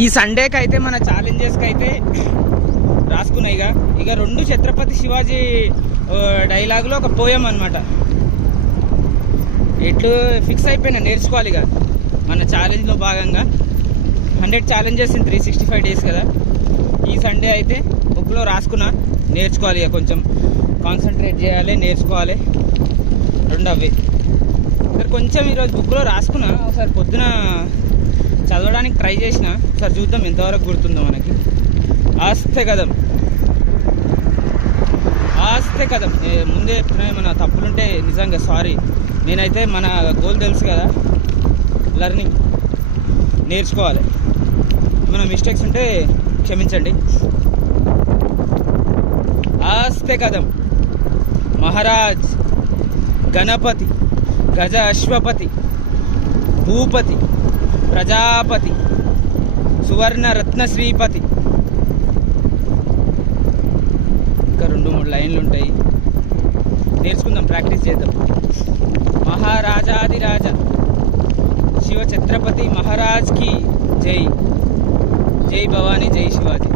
ఈ సండేకి అయితే మన ఛాలెంజెస్కి అయితే రాసుకున్నాయి. ఇక 2 ఛత్రపతి శివాజీ డైలాగులు ఒక పోయం అనమాట. ఎట్లు ఫిక్స్ అయిపోయినా నేర్చుకోవాలి. ఇక మన ఛాలెంజ్లో భాగంగా 100 ఛాలెంజెస్ ఇన్ 365 డేస్ కదా. ఈ సండే అయితే బుక్లో రాసుకున్నా, నేర్చుకోవాలి. ఇక కొంచెం కాన్సన్ట్రేట్ చేయాలి, నేర్చుకోవాలి. 2 అవి సరే కొంచెం ఈరోజు బుక్లో రాసుకున్నా. ఒకసారి పొద్దున చదవడానికి ట్రై చేసిన, ఒకసారి చూద్దాం ఎంతవరకు గుర్తుందో మనకి. ఆస్తే కదం ముందే చెప్తున్నా. ఏమైనా తప్పులుంటే నిజంగా సారీ. నేనైతే మన గోల్ తెలుసు కదా, లెర్నింగ్, నేర్చుకోవాలి. ఏమైనా మిస్టేక్స్ ఉంటే క్షమించండి. ఆస్తే కదం మహారాజ్ గణపతి గజ అశ్వపతి భూపతి ప్రజాపతి సువర్ణ రత్న శ్రీపతి. ఇంకా 2-3 లైన్లు ఉంటాయి, నేర్చుకుందాం, ప్రాక్టీస్ చేద్దాం. మహారాజాదిరాజ శివ ఛత్రపతి మహారాజ్ కి జై. జై భవానీ, జై శివాజీ.